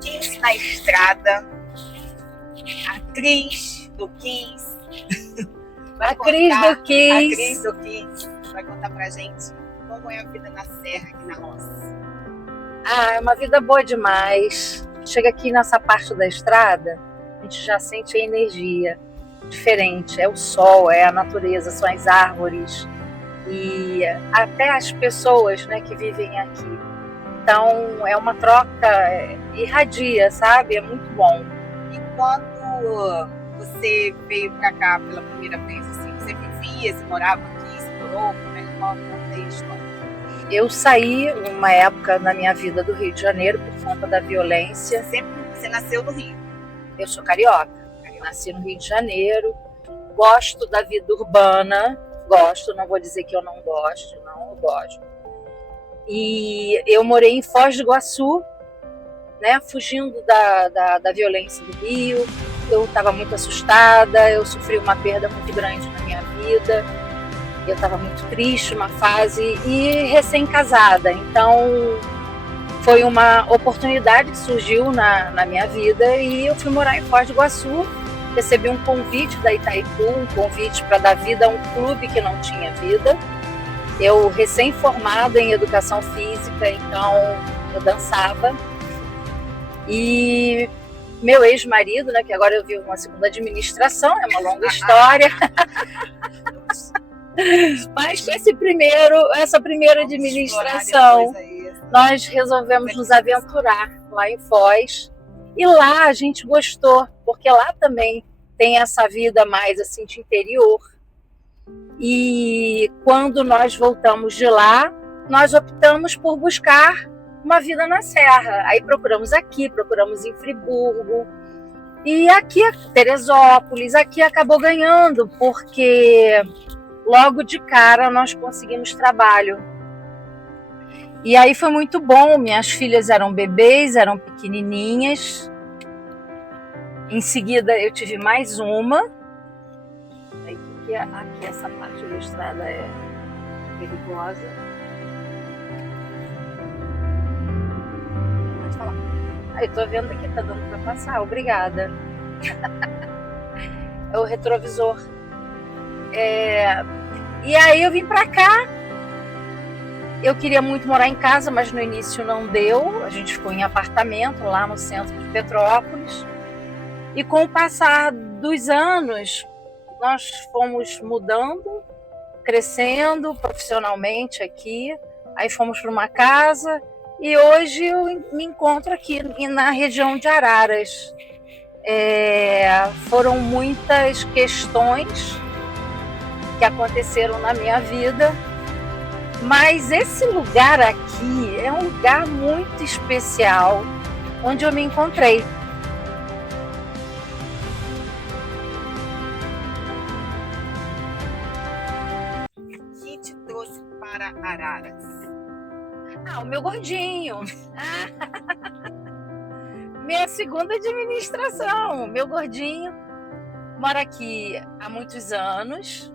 Kiss na estrada, atriz do Kiss. A Cris do Kiss. A Cris do Kiss vai contar pra gente como é a vida na serra, aqui na roça. É uma vida boa demais. Chega aqui nessa parte da estrada, a gente já sente a energia diferente. É o sol, é a natureza, são as árvores e até as pessoas, né, que vivem aqui. Então é uma troca, irradia, sabe? É muito bom. E quando você veio pra cá pela primeira vez, assim, você vivia, você morava aqui, você morou, qual é o contexto? Eu saí uma época na minha vida do Rio de Janeiro por conta da violência. Você nasceu no Rio? Eu sou carioca. Nasci no Rio de Janeiro. Gosto da vida urbana. Gosto, não vou dizer que eu não gosto, não, eu gosto. E eu morei em Foz do Iguaçu, né, fugindo da violência do Rio. Eu estava muito assustada, eu sofri uma perda muito grande na minha vida. Eu estava muito triste, uma fase, e recém-casada. Então, foi uma oportunidade que surgiu na minha vida e eu fui morar em Foz do Iguaçu. Recebi um convite da Itaipu, um convite para dar vida a um clube que não tinha vida. Eu, recém-formada em educação física, então eu dançava. E meu ex-marido, né, que agora eu vivo uma segunda administração, é uma longa história. Mas com essa primeira administração, nós resolvemos nos aventurar lá em Foz. E lá a gente gostou, porque lá também tem essa vida mais assim de interior. E quando nós voltamos de lá, nós optamos por buscar uma vida na Serra. Aí procuramos aqui, procuramos em Friburgo. E aqui, Teresópolis, aqui acabou ganhando, porque logo de cara nós conseguimos trabalho. E aí foi muito bom, minhas filhas eram bebês, eram pequenininhas. Em seguida eu tive mais uma. Aqui essa parte da estrada é perigosa. Pode falar. Aí tô vendo aqui, tá dando para passar, obrigada. É o retrovisor. E aí eu vim para cá. Eu queria muito morar em casa, mas no início não deu. A gente ficou em apartamento lá no centro de Petrópolis. E com o passar dos anos, nós fomos mudando, crescendo profissionalmente aqui. Aí fomos para uma casa e hoje eu me encontro aqui na região de Araras. Foram muitas questões que aconteceram na minha vida, mas esse lugar aqui é um lugar muito especial, onde eu me encontrei. O que te trouxe para Araras? O meu gordinho. Minha segunda administração. Meu gordinho mora aqui há muitos anos.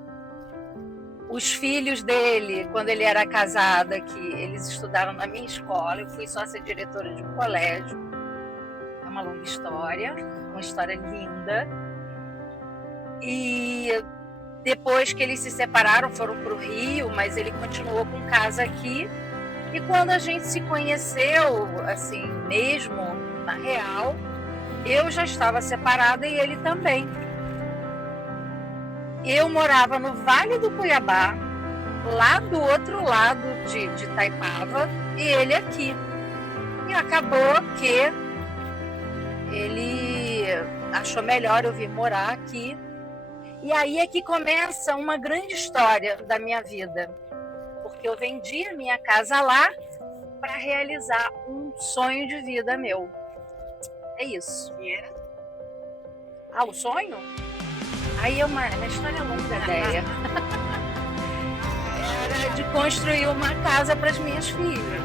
Os filhos dele, quando ele era casado aqui, eles estudaram na minha escola. Eu fui sócia diretora de um colégio. É uma longa história, uma história linda. E depois que eles se separaram, foram para o Rio, mas ele continuou com casa aqui. E quando a gente se conheceu, assim, mesmo na real, eu já estava separada e ele também. Eu morava no Vale do Cuiabá, lá do outro lado de Itaipava, e ele aqui. E acabou que ele achou melhor eu vir morar aqui. E aí é que começa uma grande história da minha vida. Porque eu vendi a minha casa lá para realizar um sonho de vida meu. É isso. E era? O sonho? Aí é uma história longa, ideia. Era de construir uma casa para as minhas filhas.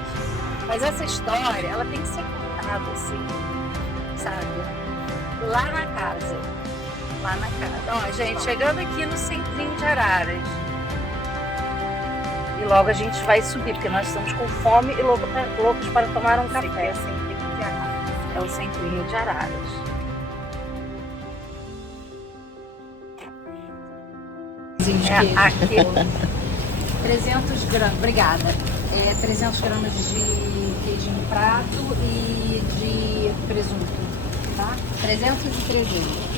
Mas essa história, ela tem que ser contada assim, sabe? Lá na casa. Lá na casa. Ó, gente, chegando aqui no centrinho de Araras. E logo a gente vai subir, porque nós estamos com fome e loucos para tomar um café. É o Centrinho de Araras. Aqui. 300 gramas, obrigada. 300 gramas de queijinho prato e de presunto, tá? 300 de presunto.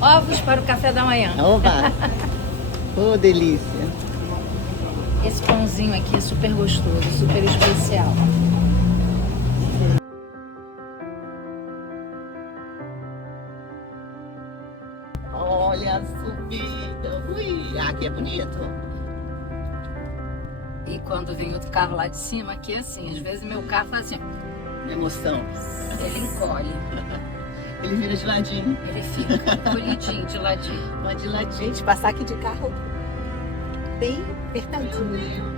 Ovos para o café da manhã. Oba! Oh, delícia! Esse pãozinho aqui é super gostoso, super especial. Olha a subida! Ui, aqui é bonito! E quando vem outro carro lá de cima, aqui é assim, às vezes meu carro faz assim, Emoção! ele encolhe, Ele vira de ladinho. ele fica encolhidinho de ladinho. Mas de ladinho. Gente, passar aqui de carro bem apertadinho.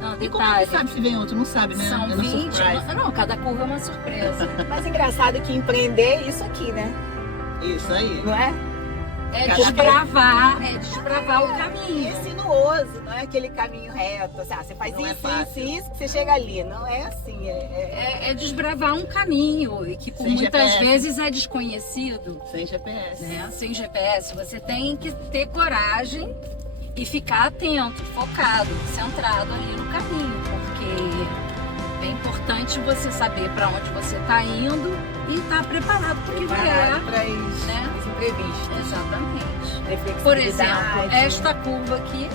Não, E como é que detalhe, sabe se vem outro? Não sabe, né? são É no 20, surprise. não, cada curva é uma surpresa. Mas engraçado que empreender é isso aqui, né? Isso aí. Não é? É Cada desbravar o É caminho. sinuoso, não é aquele caminho reto. Assim, você faz Não é isso, fácil. isso, que você chega ali. Não é assim. É desbravar um caminho e que por Sem muitas GPS. vezes é desconhecido. Sem GPS. Né? Sem GPS, você tem que ter coragem e ficar atento, focado, centrado ali no caminho, porque é importante você saber para onde você está indo e estar preparado para o que vier. para né? os imprevistos. Exatamente. Reflexividade. Por exemplo, esta curva aqui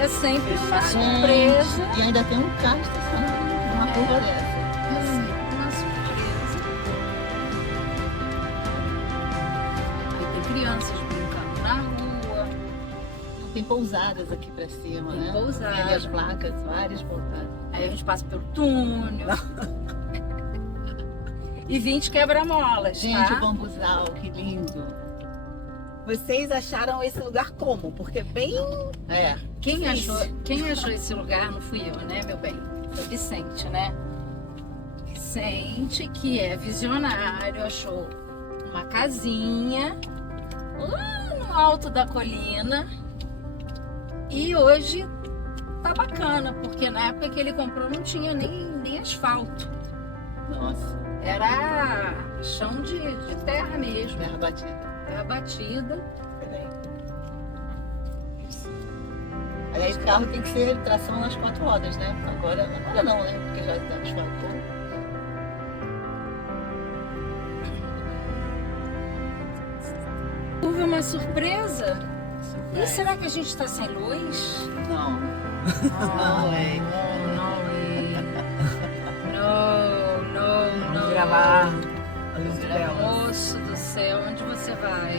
é sempre uma surpresa. E ainda tem um carro estacionado numa curva dessa. É sempre uma surpresa. Aí tem crianças brincando na rua. Tem pousadas aqui pra cima, Tem né? pousadas. Tem ali as placas, várias pousadas. Aí a gente passa pelo túnel. E 20 quebra-molas, Gente, o tá? bambuzal, que lindo. Vocês acharam esse lugar como? Porque bem. É, Quem achou esse lugar não fui eu, né, meu bem? Foi o Vicente, né? Vicente, que é visionário, achou uma casinha lá no alto da colina. E hoje tá bacana, porque na época que ele comprou não tinha nem asfalto. nossa, Era chão de terra mesmo, terra batida. terra batida. Aí o carro tem que ser tração nas 4 rodas, né? Agora não, né? Porque já está asfaltou. Houve uma surpresa. E será que a gente está sem luz? Não. Não é. Não. Vamos gravar a luz de velas. Moço do céu, onde você vai?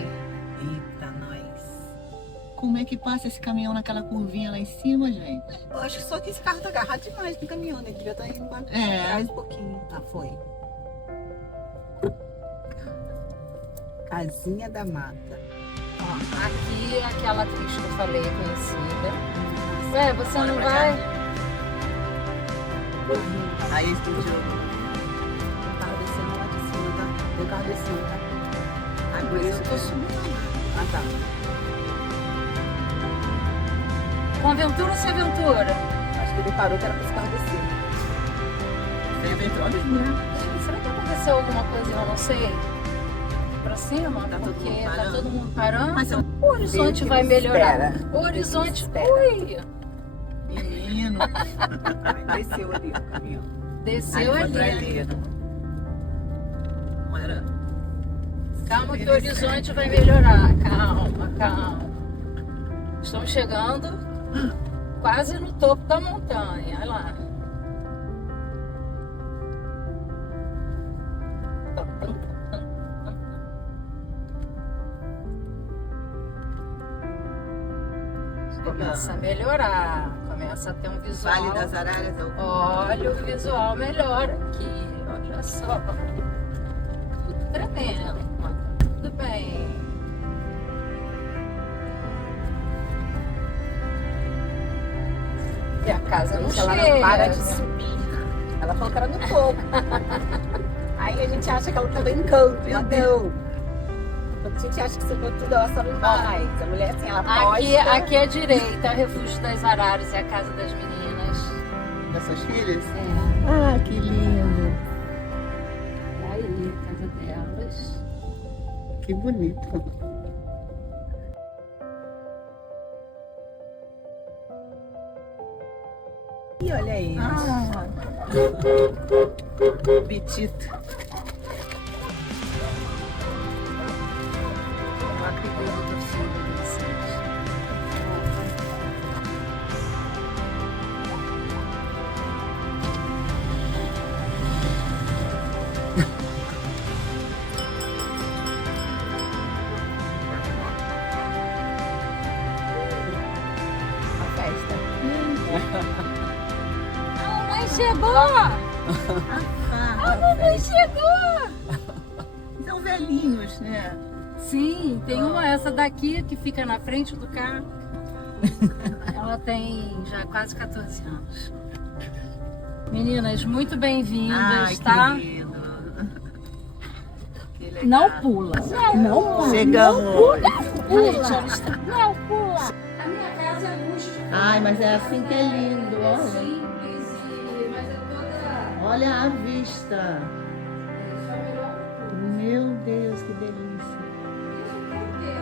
Eita, nós. Como é que passa esse caminhão naquela curvinha lá em cima, gente? Eu acho que só que esse carro tá agarrado demais no caminhão, né? Devia estar indo pra É. trás um pouquinho. Ah, foi. Casinha da Mata. Ó, aqui é aquela atriz que eu falei, conhecida. Ué, você não vai? Aí explodiu. O carro descendo lá de cima, tá? Tem o carro descendo, tá? Ah, por Mas isso eu tô subindo. Ah, tá. Com aventura ou sem aventura? Acho que ele parou que era pra esse carro descer. Sem aventurismo, né? Gente, será que aconteceu alguma coisa e eu não sei? Pra cima? Tá todo Porque mundo tá parando. todo mundo parando. Mas eu- O horizonte que vai nos melhorar. espera. O horizonte. espera. Ui! Menino. Desceu ali o caminhão. Desceu Aí foi pra ali. ali. Não era. Calma que o horizonte vai melhorar. Calma. Estamos chegando quase no topo da montanha. Olha lá. Começa a melhorar. Começa a ter um visual. Vale das Araras é o Olha, o visual melhora aqui. Olha só. Tudo tremendo. Tudo bem. E a casa não Ela chega. não para de subir. Ela falou que era no topo. Aí a gente acha que ela tá no encanto, mas não. A gente acha que isso for tudo, ela sobe mais. A mulher, assim, ela posta. Aqui à direita é o Refúgio das Araras, é a casa das meninas. Das suas filhas? É. Ah, que lindo. Aí, a casa delas. Que bonito. E olha aí. Ah, Bitito. O apelido do filho de vocês. Uma festa. A mamãe chegou! A Mamãe chegou! São velhinhos, né? Sim, tem uma, essa daqui que fica na frente do carro. Ela tem já quase 14 anos. Meninas, muito bem-vindas, tá? Que lindo. Que legal. Não pula. Não pula. Chegamos. Não pula. A minha casa é rústica. Ai, mas é assim que é lindo, É olha. simples, mas é toda... Olha a vista. Isso é o melhor de tudo. Meu Deus, que delícia. Isso por quê?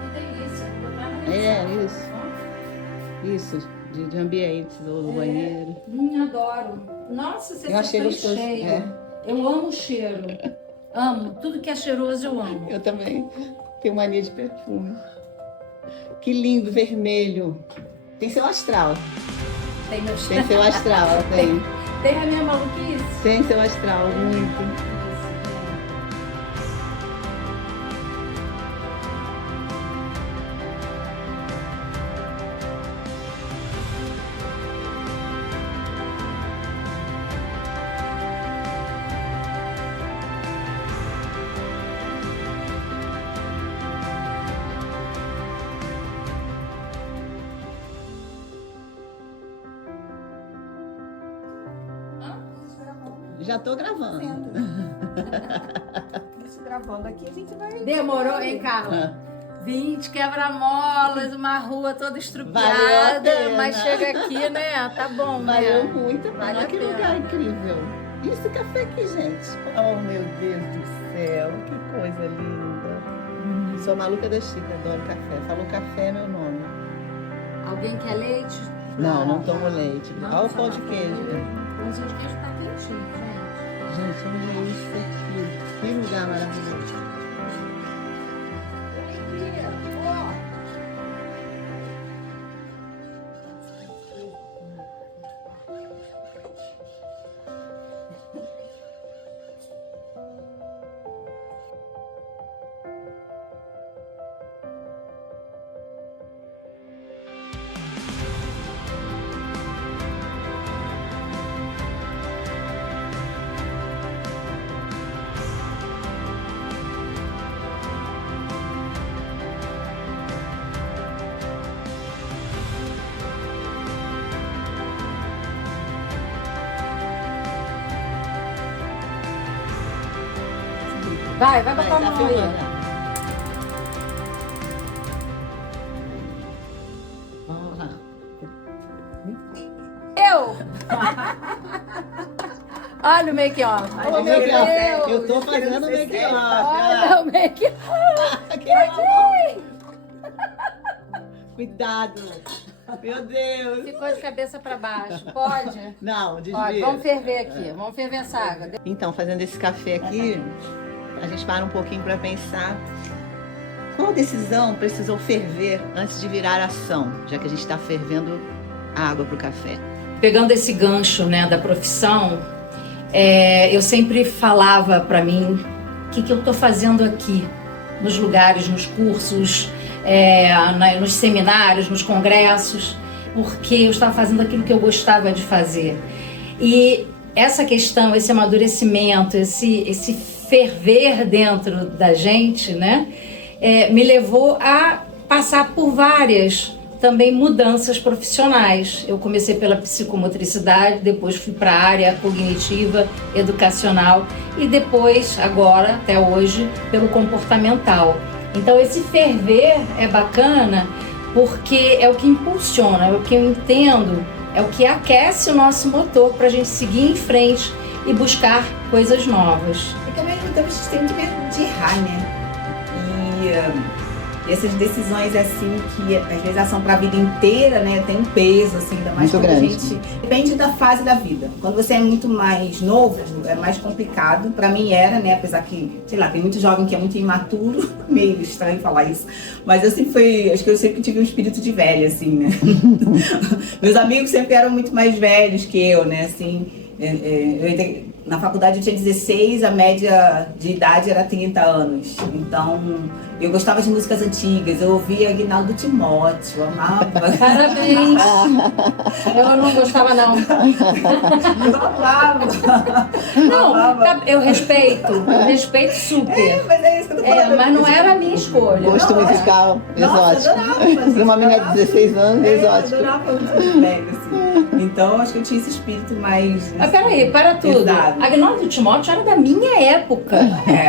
Que delícia. Vou botar no É, mensagem. isso. Isso, de ambiente do banheiro. Adoro. Nossa, você Eu achei foi gostoso. cheio. É, Eu amo cheiro. Amo. Tudo que é cheiroso eu amo. eu também tenho mania de perfume. Que lindo, vermelho. Tem seu astral. Tem meu Tem cheiro. seu astral, tem. Tem a minha maluquice. Tem seu astral, muito. Já tô gravando. Isso gravando aqui, a gente vai. Demorou, hein, Carla? 20 quebra-molas, uma rua toda Valeu a estrupiada, pena. mas chega aqui, né? Tá bom, Valeu né? muito a Vale pena. a Que pena. lugar incrível. E esse café aqui, gente. Oh, meu Deus do céu. Que coisa linda. Sou maluca da Chica, adoro café. Falou café é meu nome. Alguém quer leite? Não tomo leite. Não, Olha o só pão de café. queijo. O pãozinho de queijo tá quentinho, gente. Gente, olha isso aqui. Que lugar maravilhoso. Vai botar a tá mão aí. filmando. Vamos lá. Eu! Olha o make-off. Ô, meu Deus, Deus. eu tô fazendo make-off. Olha o make-off. Cuidado. Meu Deus. Ficou de cabeça pra baixo. Pode? Não, Ó, desvia. vamos ferver aqui. Vamos ferver essa água. Então, fazendo esse café aqui, a gente para um pouquinho para pensar qual decisão precisou ferver antes de virar ação, já que a gente está fervendo a água para o café. Pegando esse gancho, né, da profissão, eu sempre falava para mim o que eu estou fazendo aqui, nos lugares, nos cursos, nos seminários, nos congressos, porque eu estava fazendo aquilo que eu gostava de fazer. E essa questão, esse amadurecimento, esse ferver dentro da gente, né, me levou a passar por várias também mudanças profissionais. Eu comecei pela psicomotricidade, depois fui para a área cognitiva, educacional e depois, agora, até hoje, pelo comportamental. Então esse ferver é bacana porque é o que impulsiona, é o que eu entendo, é o que aquece o nosso motor para a gente seguir em frente e buscar coisas novas. E que ao mesmo tempo a gente tem muito medo de errar, né? E essas decisões assim que às vezes são para a vida inteira, né? Tem um peso assim, ainda mais muito quando grande. a gente depende da fase da vida. Quando você é muito mais novo, é mais complicado. Para mim era, né? Apesar que, sei lá, tem muito jovem que é muito imaturo, meio estranho falar isso. Mas eu sempre fui, acho que eu sempre tive um espírito de velha, assim, né? Meus amigos sempre eram muito mais velhos que eu, né? Assim, eu entrei, na faculdade eu tinha 16, a média de idade era 30 anos. Então, eu gostava de músicas antigas, eu ouvia Aguinaldo Timóteo, amava. Parabéns! Eu não gostava, não. Eu amava. Não, eu respeito super. Mas é isso que eu tô falando. Mas não era a minha escolha. Gosto Não, musical, Nossa, exótico. adorava. Para uma menina de 16 anos, é Eu exótico. adorava música de velho, assim. Então, acho que eu tinha esse espírito mais... Mas peraí, para tudo. Exato. Aguinaldo Timóteo era da minha época,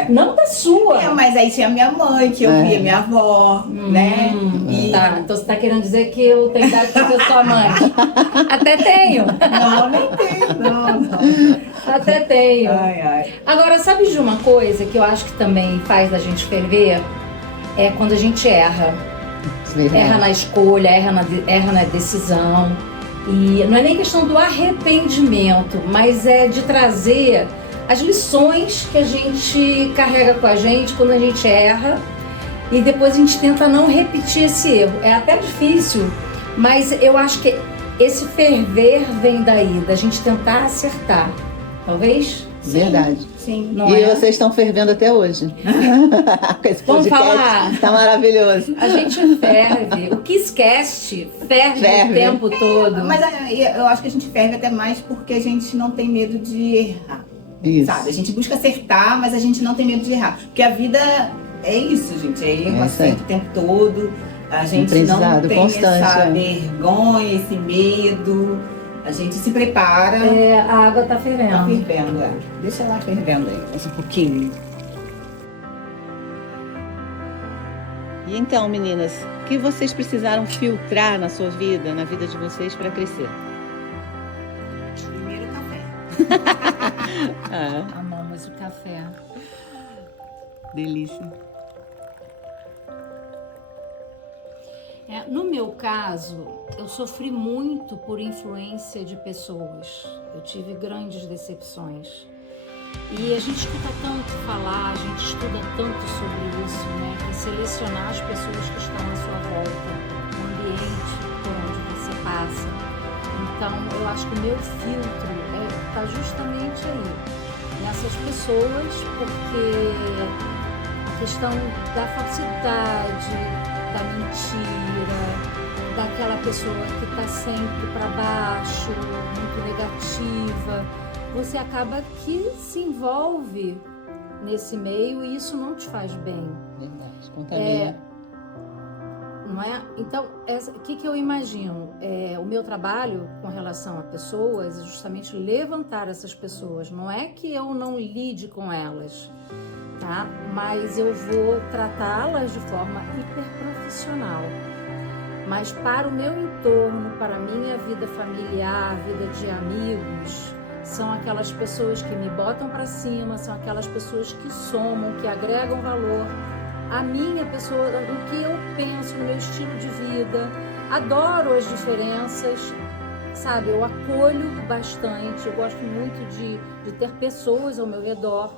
não da sua. Mas aí tinha minha mãe, que eu via, minha avó, né? E... Tá, então você tá querendo dizer que eu tenho idade pra ser sua mãe. Até tenho. Não, nem tem, não. Até tenho. Ai, ai. Agora, sabe de uma coisa que eu acho que também faz a gente ferver? É quando a gente erra. Erra na escolha, erra na decisão. E não é nem questão do arrependimento, mas é de trazer as lições que a gente carrega com a gente quando a gente erra e depois a gente tenta não repetir esse erro. É até difícil, mas eu acho que esse ferver vem daí, da gente tentar acertar. Talvez? Verdade. Sim. Não E é? vocês estão fervendo até hoje. Com esse Vamos podcast falar? tá maravilhoso. A gente ferve. O KissCast ferve o tempo todo. Mas eu acho que a gente ferve até mais porque a gente não tem medo de errar. Isso. Sabe? A gente busca acertar, mas a gente não tem medo de errar. Porque a vida é isso, gente. É erro, acerto o tempo todo. A gente não tem essa vergonha, esse medo. A gente se prepara. A água tá fervendo. Tá fervendo, Deixa ela fervendo aí, mais um pouquinho. E então, meninas, o que vocês precisaram filtrar na sua vida, na vida de vocês, para crescer? Primeiro café. Amamos o café. Delícia. No meu caso, eu sofri muito por influência de pessoas. Eu tive grandes decepções. E a gente escuta tanto falar, a gente estuda tanto sobre isso, né? Que selecionar as pessoas que estão à sua volta, o ambiente por onde você passa. Então, eu acho que o meu filtro está justamente aí, nessas pessoas, porque a questão da falsidade, da mentira, daquela pessoa que está sempre para baixo, muito negativa, você acaba que se envolve nesse meio e isso não te faz bem. Verdade, contamina. Não é? Então, o que eu imagino? O meu trabalho com relação a pessoas é justamente levantar essas pessoas. Não é que eu não lide com elas, tá? Mas eu vou tratá-las de forma hiperprofissional. Mas para o meu entorno, para a minha vida familiar, vida de amigos, são aquelas pessoas que me botam para cima, são aquelas pessoas que somam, que agregam valor à minha pessoa, no que eu penso, no meu estilo de vida. Adoro as diferenças, sabe? Eu acolho bastante, eu gosto muito de ter pessoas ao meu redor,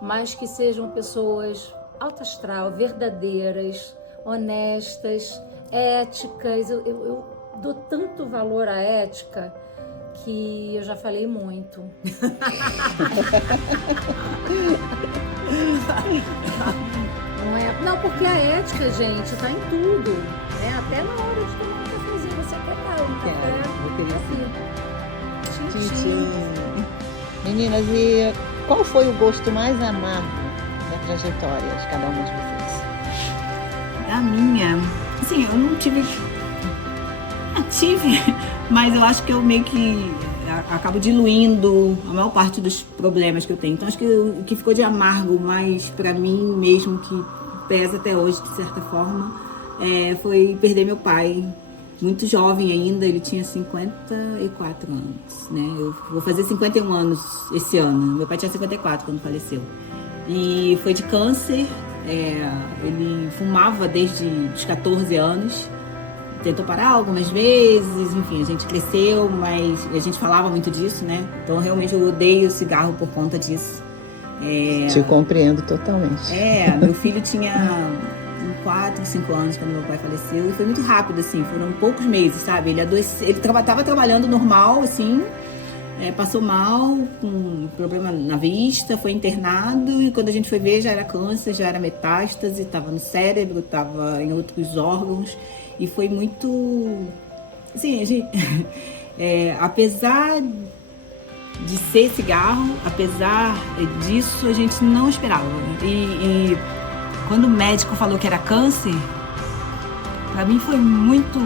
mas que sejam pessoas alto astral, verdadeiras, honestas, éticas. Eu dou tanto valor à ética que eu já falei muito. Não, porque a ética, gente, tá em tudo, né? Até na hora de tomar um cafezinho, você quer dar um café aqui. Tchim. Meninas, e qual foi o gosto mais amargo da trajetória de cada uma de vocês? A minha, Assim, eu não tive. Tive, mas eu acho que eu meio que acabo diluindo a maior parte dos problemas que eu tenho. Então acho que o que ficou de amargo mais pra mim mesmo, que pesa até hoje de certa forma, foi perder meu pai. Muito jovem ainda, ele tinha 54 anos, né? Eu vou fazer 51 anos esse ano. Meu pai tinha 54 quando faleceu. E foi de câncer, ele fumava desde os 14 anos. Tentou parar algumas vezes, enfim, a gente cresceu, mas a gente falava muito disso, né? Então realmente eu odeio cigarro por conta disso. Te compreendo totalmente. Meu filho tinha 4, 5 anos quando meu pai faleceu, e foi muito rápido, assim, foram poucos meses, sabe? Ele adoeceu, ele tava trabalhando normal, assim, passou mal, com problema na vista, foi internado, e quando a gente foi ver já era câncer, já era metástase, estava no cérebro, estava em outros órgãos, e foi muito, assim, a gente, apesar de ser cigarro, apesar disso, a gente não esperava, e quando o médico falou que era câncer, pra mim foi muito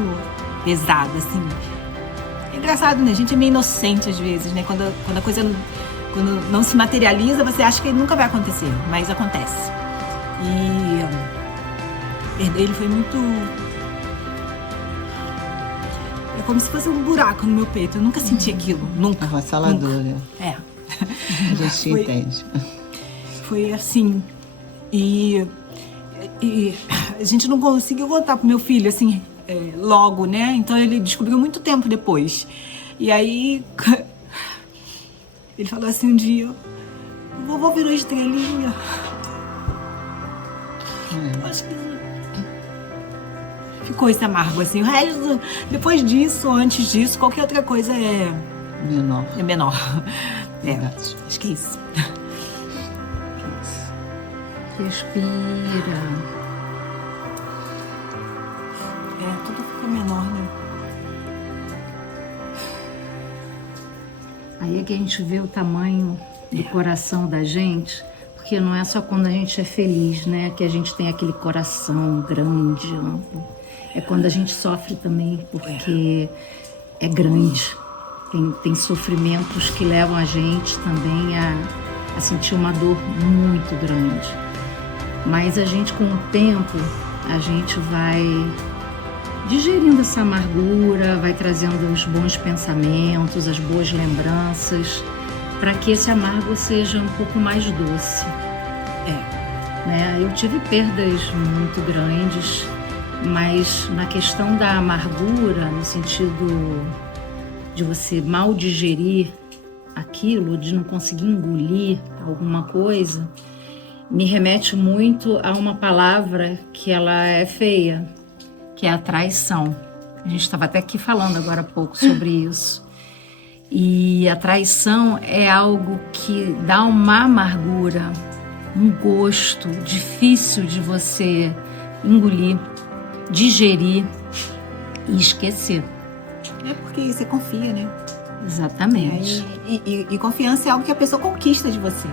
pesado, assim. É engraçado, né? A gente é meio inocente às vezes, né? Quando a coisa quando não se materializa, você acha que nunca vai acontecer, mas acontece. E perder ele foi muito... É como se fosse um buraco no meu peito. Eu nunca senti aquilo, nunca. Avassalador, né? A gente Foi, entende. Foi assim. E a gente não conseguiu contar pro meu filho, assim, logo, né? Então ele descobriu muito tempo depois. E aí, ele falou assim um dia, vovô virou estrelinha. Acho que ficou esse amargo, assim. O resto, depois disso, antes disso, qualquer outra coisa é menor. Acho que é isso. Respira. Tudo fica menor, né? Aí é que a gente vê o tamanho do coração da gente, porque não é só quando a gente é feliz, né, que a gente tem aquele coração grande, amplo. É quando a gente sofre também, porque é grande. Tem sofrimentos que levam a gente também a sentir uma dor muito grande. Mas a gente, com o tempo, a gente vai digerindo essa amargura, vai trazendo os bons pensamentos, as boas lembranças, para que esse amargo seja um pouco mais doce. Né? Eu tive perdas muito grandes, mas na questão da amargura, no sentido de você mal digerir aquilo, de não conseguir engolir alguma coisa, me remete muito a uma palavra que ela é feia, que é a traição. A gente estava até aqui falando agora há pouco sobre isso. E a traição é algo que dá uma amargura, um gosto difícil de você engolir, digerir e esquecer. É porque você confia, né? Exatamente. E confiança é algo que a pessoa conquista de você.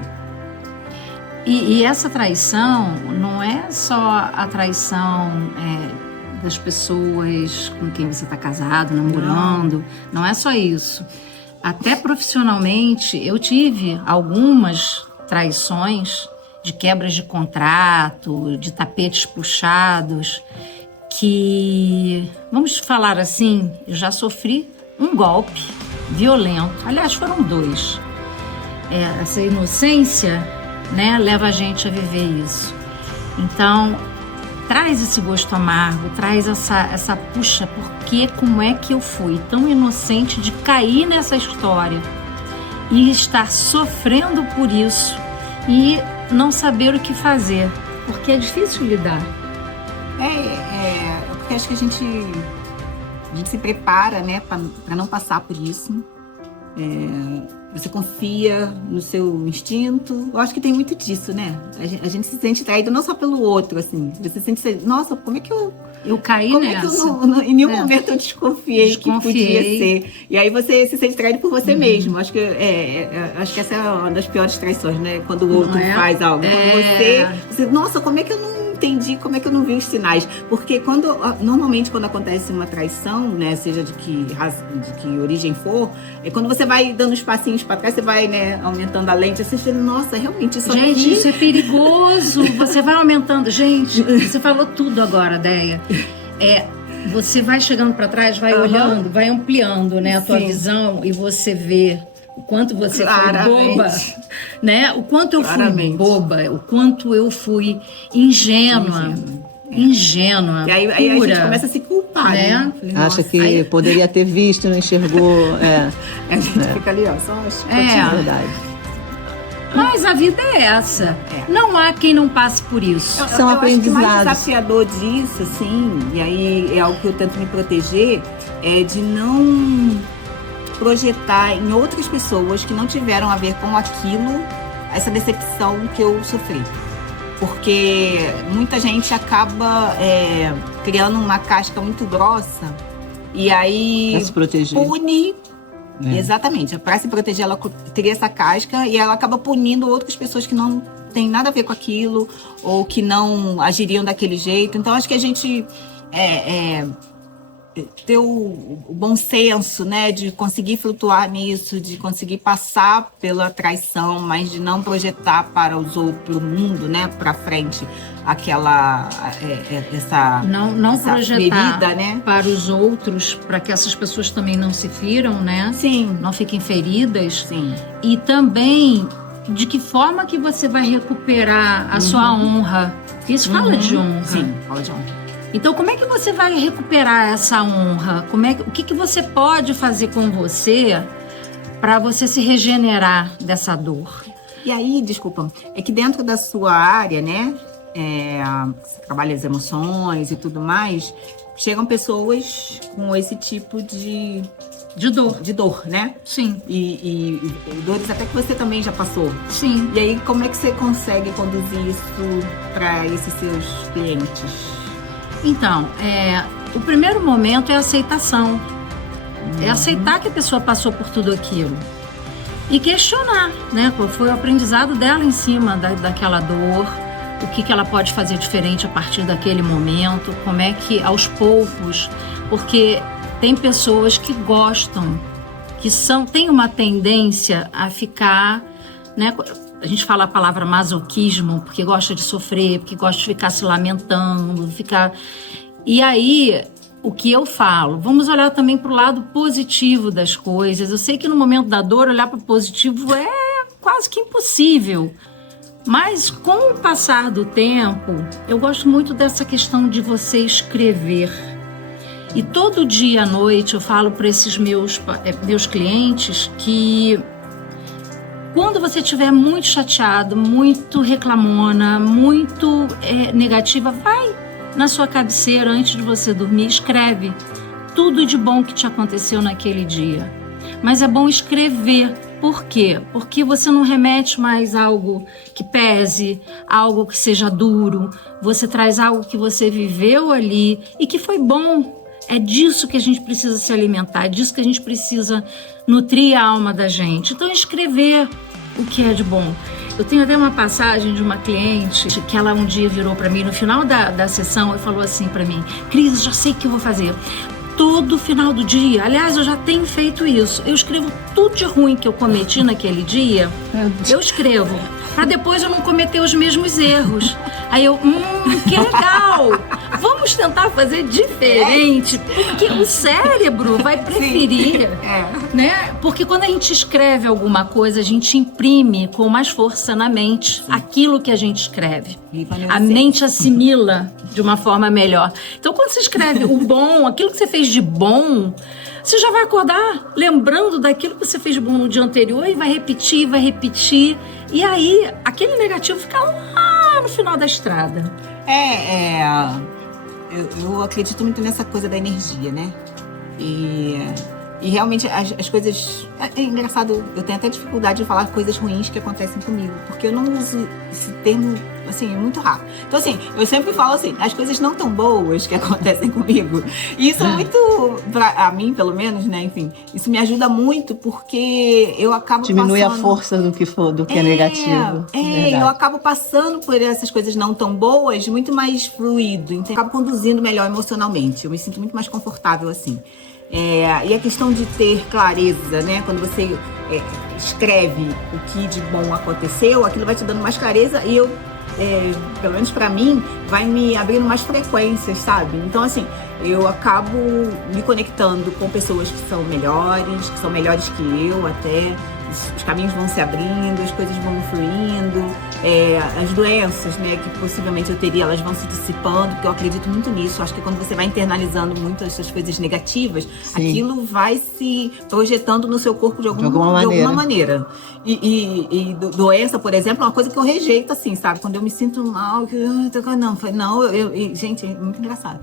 E essa traição não é só a traição das pessoas com quem você está casado, namorando, não é só isso. Até profissionalmente, eu tive algumas traições de quebras de contrato, de tapetes puxados, que, vamos falar assim, eu já sofri um golpe violento. Aliás, foram 2. Essa inocência, né, leva a gente a viver isso. Então, traz esse gosto amargo, traz essa puxa, porque como é que eu fui tão inocente de cair nessa história e estar sofrendo por isso e não saber o que fazer, porque é difícil lidar. Porque acho que a gente se prepara, né, para não passar por isso. Você confia no seu instinto. Eu acho que tem muito disso, né? A gente se sente traído não só pelo outro, assim. Você sente, nossa, como é que eu caí como nessa? É que eu em nenhum momento eu desconfiei que podia ser. E aí você se sente traído por você mesmo. Acho que essa é uma das piores traições, né? Quando o outro faz algo. Quando você, nossa, como é que eu não entendi como é que eu não vi os sinais. Porque normalmente quando acontece uma traição, né, seja de que origem for, é quando você vai dando uns passinhos para trás, você vai, né, aumentando a lente, você fala, nossa, realmente isso Gente, aqui... isso é perigoso. Você vai aumentando. Gente, você falou tudo agora, Deia. Você vai chegando para trás, vai olhando, vai ampliando, né, a tua visão e você vê o quanto você foi boba, né? O quanto eu fui boba, o quanto eu fui ingênua. E aí a gente começa a se culpar, né? Acha que poderia ter visto, não enxergou. A gente fica ali, ó, só verdade. Mas a vida é essa. Não há quem não passe por isso. São aprendizados. Acho que o mais desafiador disso, assim, e aí é algo que eu tento me proteger, é de não projetar em outras pessoas que não tiveram a ver com aquilo, essa decepção que eu sofri. Porque muita gente acaba criando uma casca muito grossa e aí pra se proteger. Pune. Exatamente, para se proteger ela cria essa casca e ela acaba punindo outras pessoas que não tem nada a ver com aquilo ou que não agiriam daquele jeito. Então acho que a gente ter o bom senso, né, de conseguir flutuar nisso, de conseguir passar pela traição, mas de não projetar para os outros, para o mundo, né, para frente, essa projetar ferida, né, para os outros, para que essas pessoas também não se firam, né? Sim. Não fiquem feridas. Sim. E também de que forma que você vai recuperar a sua honra. Isso fala de honra. Sim, fala de honra. Então, como é que você vai recuperar essa honra? O que você pode fazer com você para você se regenerar dessa dor? E aí, desculpa, é que dentro da sua área, né, você trabalha as emoções e tudo mais, chegam pessoas com esse tipo de dor, né? Sim. E dores até que você também já passou. Sim. E aí, como é que você consegue conduzir isso para esses seus clientes? Então, o primeiro momento é a aceitação. É aceitar que a pessoa passou por tudo aquilo. E questionar, né? Qual foi o aprendizado dela em cima daquela dor, o que ela pode fazer diferente a partir daquele momento, como é que aos poucos, porque tem pessoas que gostam, têm uma tendência a ficar, né? A gente fala a palavra masoquismo, porque gosta de sofrer, porque gosta de ficar se lamentando, E aí, o que eu falo? Vamos olhar também para o lado positivo das coisas. Eu sei que no momento da dor, olhar para o positivo é quase que impossível. Mas com o passar do tempo, eu gosto muito dessa questão de você escrever. E todo dia à noite eu falo para esses meus clientes que quando você estiver muito chateado, muito reclamona, muito negativa, vai na sua cabeceira antes de você dormir, escreve tudo de bom que te aconteceu naquele dia. Mas é bom escrever. Por quê? Porque você não remete mais algo que pese, algo que seja duro. Você traz algo que você viveu ali e que foi bom. É disso que a gente precisa se alimentar, é disso que a gente precisa nutrir a alma da gente. Então, escrever o que é de bom. Eu tenho até uma passagem de uma cliente que ela um dia virou para mim, no final da sessão, e falou assim para mim: Cris, já sei o que eu vou fazer. Todo final do dia, aliás, eu já tenho feito isso. Eu escrevo tudo de ruim que eu cometi naquele dia, eu escrevo, para depois eu não cometer os mesmos erros. Aí eu, que legal! Vamos tentar fazer diferente, porque o cérebro vai preferir, né? Porque quando a gente escreve alguma coisa, a gente imprime com mais força na mente aquilo que a gente escreve. A mente assimila de uma forma melhor. Então, quando você escreve o bom, aquilo que você fez de bom, você já vai acordar lembrando daquilo que você fez de bom no dia anterior e vai repetir. E aí, aquele negativo fica lá no final da estrada. Eu acredito muito nessa coisa da energia, né? E realmente as coisas... É engraçado, eu tenho até dificuldade de falar coisas ruins que acontecem comigo, porque eu não uso esse termo assim, muito rápido. Então, assim, eu sempre falo assim, as coisas não tão boas que acontecem comigo, e isso é muito, a mim, pelo menos, né, enfim, isso me ajuda muito porque eu acabo Diminui passando... a força do que é negativo. Eu acabo passando por essas coisas não tão boas muito mais fluido, então eu acabo conduzindo melhor emocionalmente, eu me sinto muito mais confortável assim. E a questão de ter clareza, né? Quando você escreve o que de bom aconteceu, aquilo vai te dando mais clareza e eu, pelo menos pra mim, vai me abrindo mais frequências, sabe? Então, assim, eu acabo me conectando com pessoas que são melhores que eu até. Os caminhos vão se abrindo, as coisas vão fluindo, as doenças, né, que possivelmente eu teria, elas vão se dissipando, porque eu acredito muito nisso. Acho que quando você vai internalizando muito essas coisas negativas, Sim. aquilo vai se projetando no seu corpo de alguma maneira. E doença, por exemplo, é uma coisa que eu rejeito, assim, sabe? Quando eu me sinto mal, gente, é muito engraçado.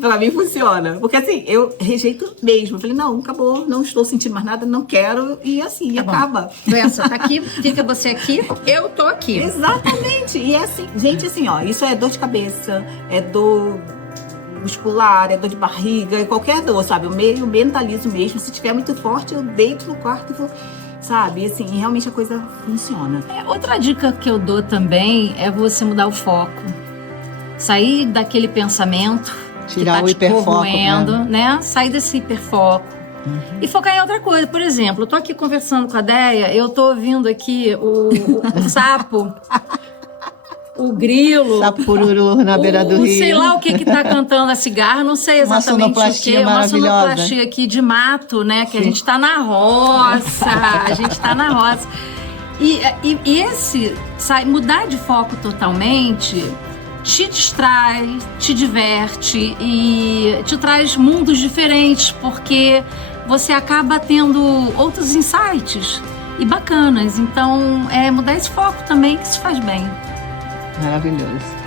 Pra mim funciona. Porque assim, eu rejeito mesmo. Eu falei, não, acabou, não estou sentindo mais nada, não quero. E assim, acaba. Doença tá aqui, fica você aqui, eu tô aqui. Exatamente. E é assim, gente, assim, ó, isso é dor de cabeça, é dor muscular, é dor de barriga, é qualquer dor, sabe? Eu mentalizo mesmo. Se tiver muito forte, eu deito no quarto e vou, sabe? Assim, e realmente a coisa funciona. Outra dica que eu dou também é você mudar o foco. Sair daquele pensamento tirar que tá o hiperfoco, corroendo, né? Sair desse hiperfoco e focar em outra coisa. Por exemplo, eu tô aqui conversando com a Deia, eu tô ouvindo aqui o sapo, o grilo, Sapururu na beira do rio. sei lá o que tá cantando a cigarra, não sei exatamente o que. Uma sonoplastia aqui de mato, né? Que a gente tá na roça, E esse, mudar de foco totalmente te distrai, te diverte e te traz mundos diferentes, porque você acaba tendo outros insights e bacanas. Então, mudar esse foco também que se faz bem. Maravilhoso.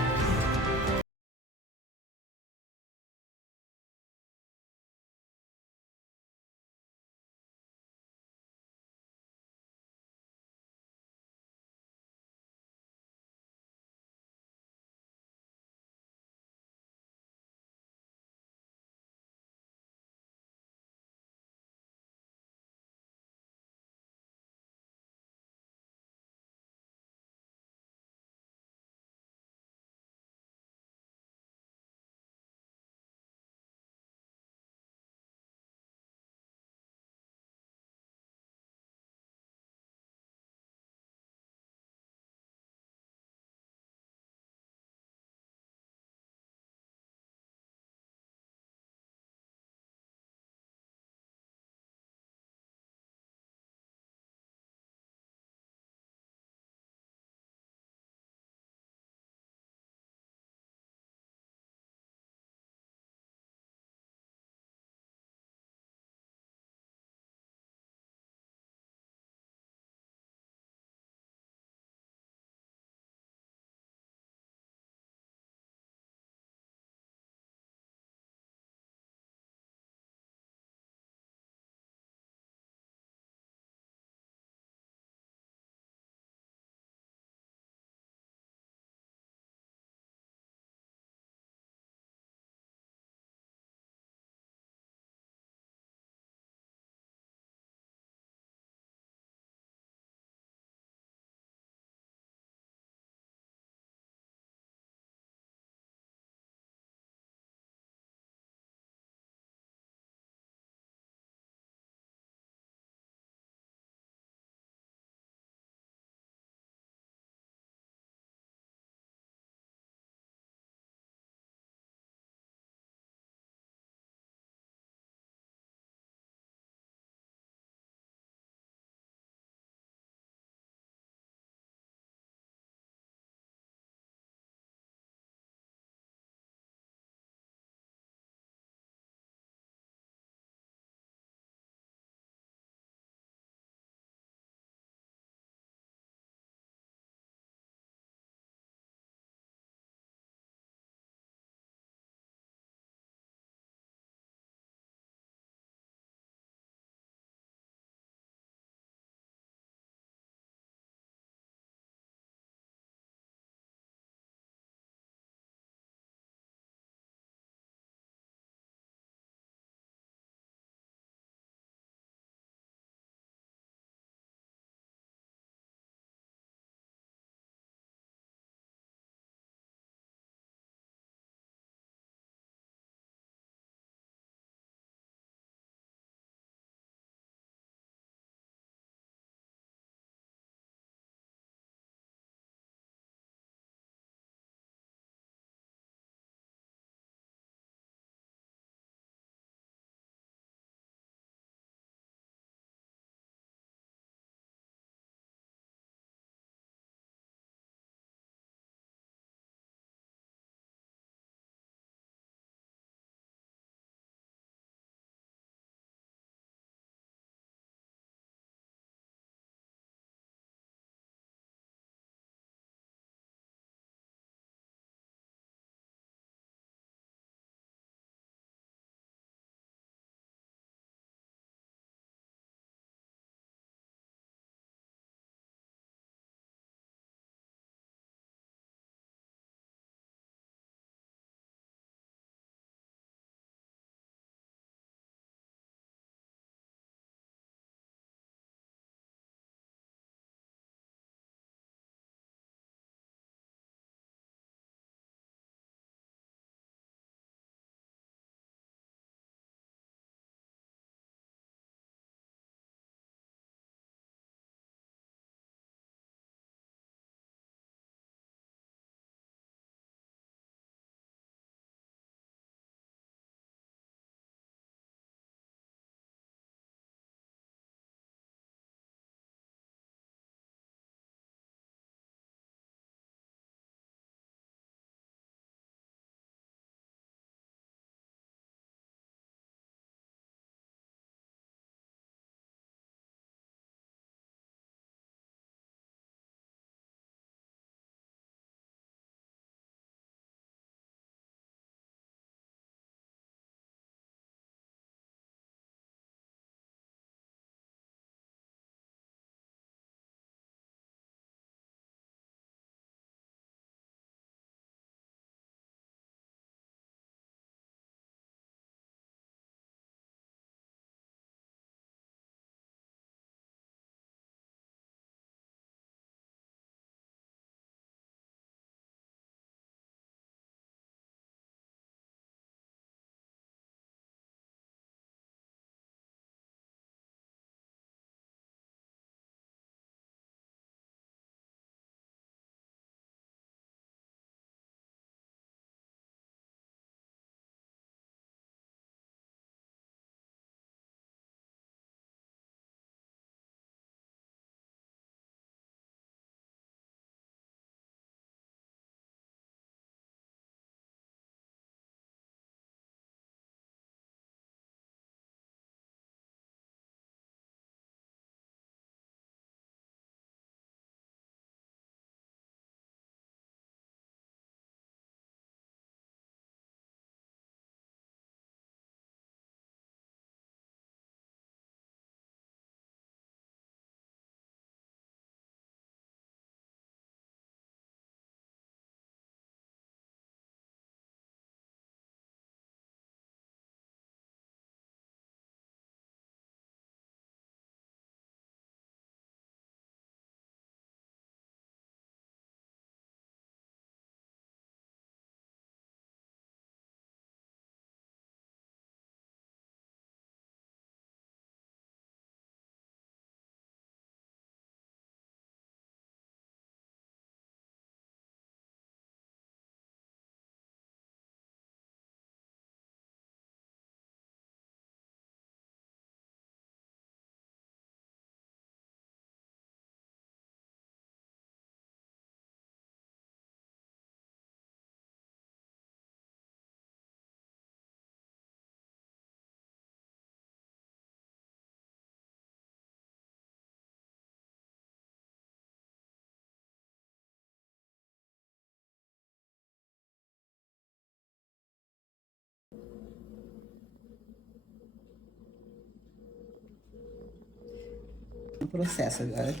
processo agora.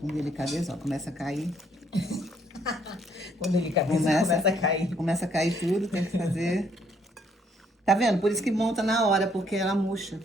Com delicadeza, ó, começa a cair. Com delicadeza começa a cair. Começa a cair tudo, tem que fazer. Tá vendo? Por isso que monta na hora, porque ela murcha.